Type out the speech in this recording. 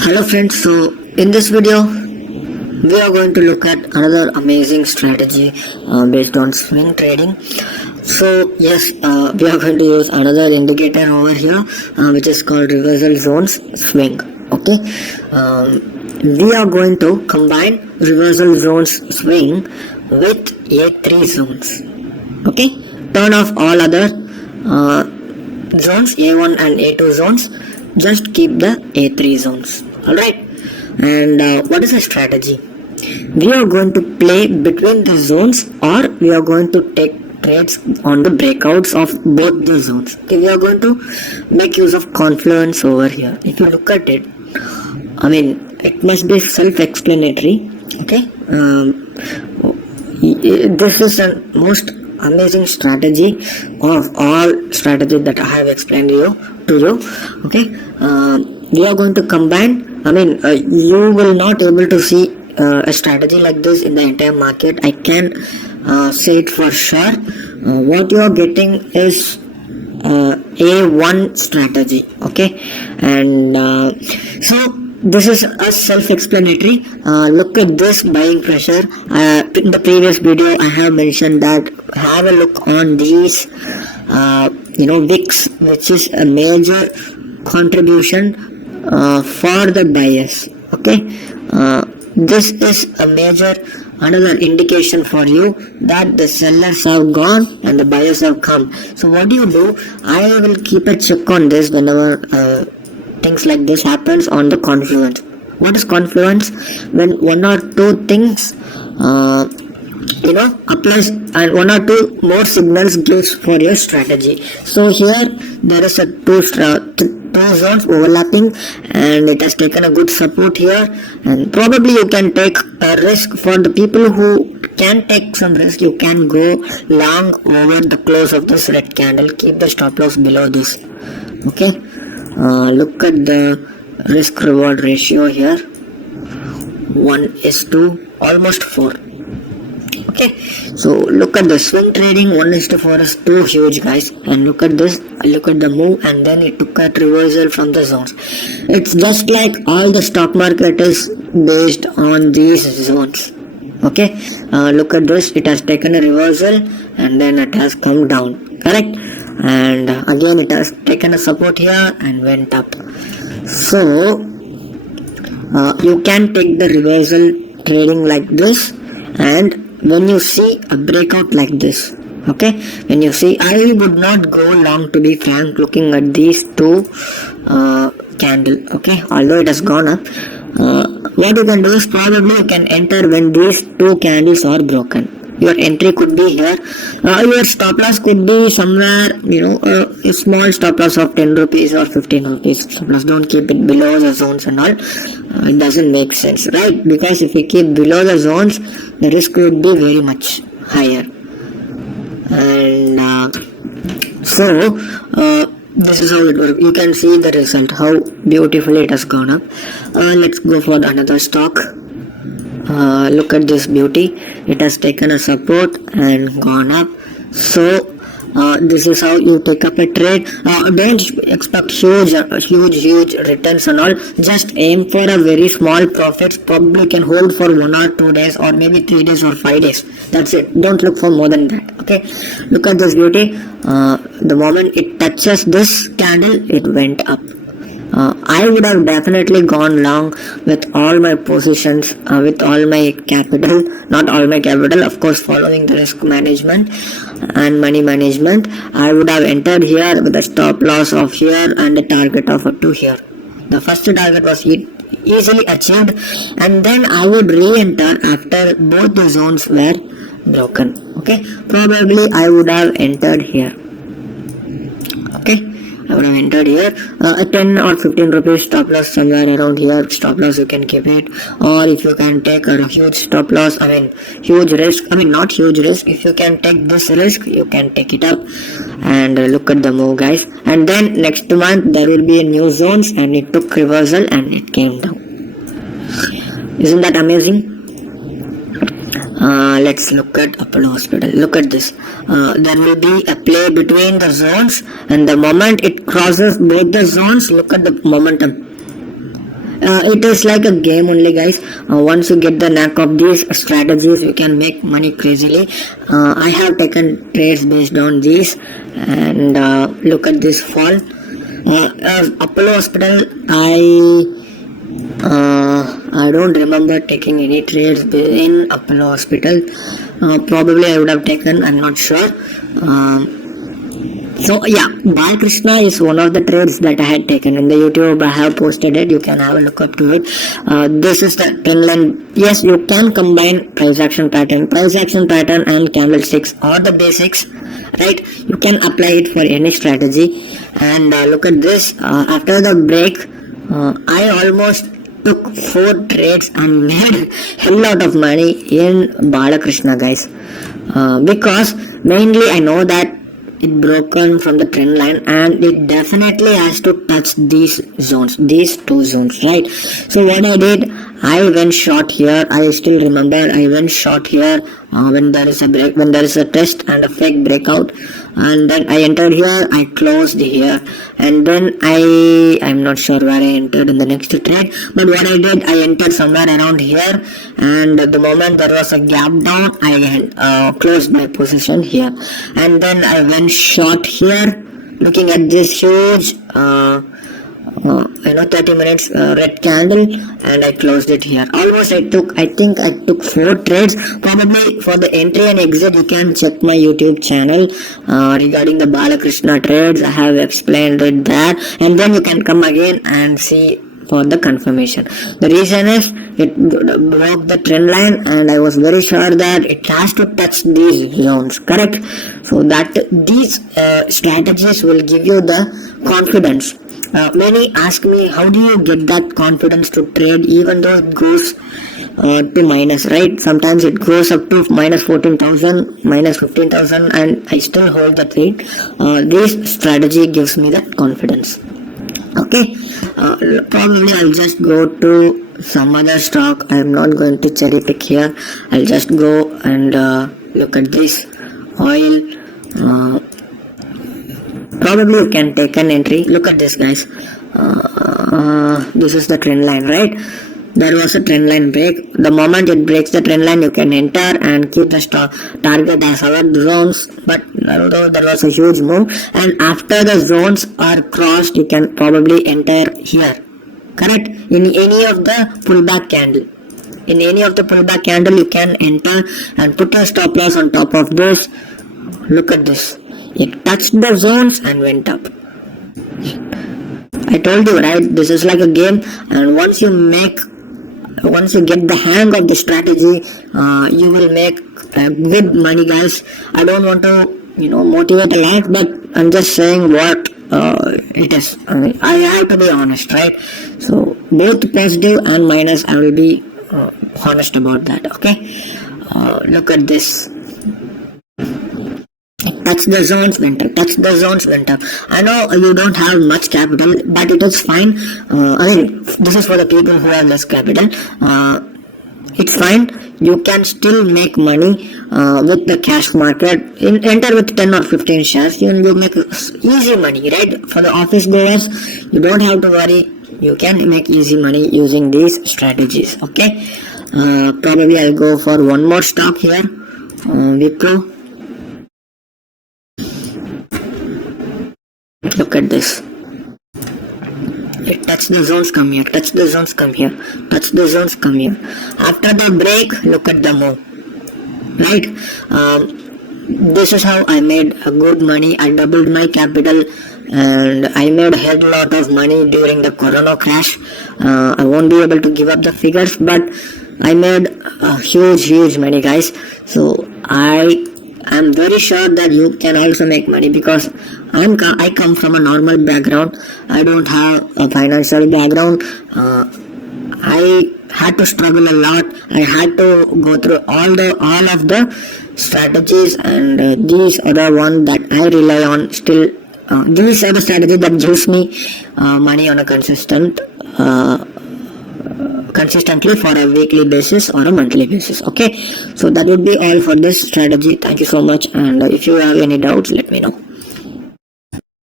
Hello friends, so in this video we are going to look at another amazing strategy based on swing trading. So yes, we are going to use another indicator over here which is called reversal zones swing. Okay, we are going to combine reversal zones swing with A3 zones. Okay, turn off all other zones, A1 and A2 zones. Just keep the A3 zones. Alright, and what is the strategy? We are going to play between the zones, or we are going to take trades on the breakouts of both the zones. Okay, we are going to make use of confluence over here. If you look at it, I mean, it must be self-explanatory. Okay, this is the most amazing strategy of all strategies that I have explained to you. Okay, we are going to combine. I mean, you will not able to see a strategy like this in the entire market. I can say it for sure. What you are getting is A1 strategy. Okay, and so this is a self-explanatory. Look at this buying pressure. In the previous video I have mentioned that have a look on these VIX, which is a major contribution for the buyers. Okay, this is a major another indication for you that the sellers have gone and the buyers have come. So what do? I will keep a check on this whenever things like this happens on the confluence. What is confluence? When one or two things applies and one or two more signals gives for your strategy. So here there is a two zones overlapping and it has taken a good support here, and probably you can take a risk. For the people who can take some risk, you can go long over the close of this red candle. Keep the stop loss below this. Okay, look at the risk reward ratio here, 1:2, almost 4. Okay, so look at the swing trading, 1:4 is too huge, guys. And look at this, look at the move, and then it took a reversal from the zones. It's just like all the stock market is based on these zones. Okay, look at this, it has taken a reversal and then it has come down, correct? And again it has taken a support here and went up. So you can take the reversal trading like this, and when you see a breakout like this, okay, when you see, I would not go long, to be frank, looking at these two candle. Okay, although it has gone up, what you can do is probably you can enter when these two candles are broken. Your entry could be here. Your stop loss could be somewhere, a small stop loss of 10 rupees or 15 rupees. Stop loss, don't keep it below the zones and all. It doesn't make sense, right? Because if you keep below the zones, the risk would be very much higher. And this is how it works. You can see the result, how beautifully it has gone up. Let's go for another stock. Look at this beauty, it has taken a support and gone up. So this is how you take up a trade. Don't expect huge returns and all. Just aim for a very small profits. Probably can hold for 1 or 2 days, or maybe 3 days or 5 days. That's it. Don't look for more than that. Okay, look at this beauty. The moment it touches this candle, it went up. I would have definitely gone long with all my positions, with all my capital, not all my capital, of course, following the risk management and money management. I would have entered here with a stop loss of here and a target of 2 here. The first target was easily achieved, and then I would re-enter after both the zones were broken. Okay, probably I would have entered here. Okay, I would have entered here, a 10 or 15 rupees stop loss somewhere around here. Stop loss you can keep it, or if you can take a huge stop loss, huge risk, not huge risk, if you can take this risk, you can take it up. And look at the move, guys. And then next month there will be a new zones, and it took reversal and it came down. Isn't that amazing? Let's look at Apollo Hospital. Look at this. There will be a play between the zones, and the moment it crosses both the zones, look at the momentum. it is like a game only, guys. Once you get the knack of these strategies, you can make money crazily. I have taken trades based on these, and look at this fall. Apollo Hospital, I don't remember taking any trades in Apollo Hospital. Probably I would have taken, I'm not sure. So yeah, Balakrishna is one of the trades that I had taken in the YouTube. I have posted it. You can have a look up to it. This is the trend line. Yes, you can combine price action pattern and candlesticks or the basics, right? You can apply it for any strategy. And look at this. After the break, I almost took 4 trades and made hell lot of money in Balakrishna, guys. Because mainly I know that it broken from the trend line and it definitely has to touch these zones, these 2 zones, right? So what I did, I went short here. I still remember I went short here when there is a break, when there is a test and a fake breakout, and then I entered here, I closed here, and then I'm not sure where I entered in the next trade, but what I did, I entered somewhere around here, and the moment there was a gap down, I closed my position here, and then I went short here, looking at this huge 30 minutes red candle, and I closed it here. Almost I think I took 4 trades. Probably for the entry and exit, you can check my YouTube channel regarding the Balakrishna trades. I have explained it there, and then you can come again and see for the confirmation. The reason is it broke the trend line, and I was very sure that it has to touch these zones, correct? So that these strategies will give you the confidence. Many ask me, how do you get that confidence to trade even though it goes to minus, right? Sometimes it goes up to minus 14,000, minus 15,000, and I still hold the trade. This strategy gives me that confidence. Okay, probably I'll just go to some other stock. I'm not going to cherry pick here. I'll just go and look at this oil. Probably you can take an entry. Look at this, guys. This is the trend line, right? There was a trend line break. The moment it breaks the trend line, you can enter and keep the target as our zones. But although there was a huge move, and after the zones are crossed, you can probably enter here. Correct? In any of the pullback candle. In any of the pullback candle, you can enter and put a stop loss on top of this. Look at this. It touched the zones and went up. I told you, right? This is like a game, and once you get the hang of the strategy, you will make good money, guys. I don't want to, motivate a lot, but I'm just saying what it is. I have to be honest, right? So both positive and minus, I will be honest about that. Okay. Look at this. Touch the zones, went up. I know you don't have much capital, but it is fine. This is for the people who have less capital. It's fine. You can still make money with the cash market. Enter with 10 or 15 shares. You will make easy money, right? For the office goers, you don't have to worry. You can make easy money using these strategies. Okay. Probably I'll go for one more stock here. Wipro. Look at this. It touched the zones, come here. Touch the zones, come here. Touch the zones, come here. After the break, look at the move. Right? This is how I made a good money. I doubled my capital, and I made a hell lot of money during the corona crash. I won't be able to give up the figures, but I made a huge money, guys. So I'm very sure that you can also make money, because I come from a normal background. I don't have a financial background. I had to struggle a lot. I had to go through all of the strategies, and these are the one that I rely on still. These are the strategies that gives me money on a consistently for a weekly basis or a monthly basis. Okay, so that would be all for this strategy. Thank you so much, and if you have any doubts, let me know.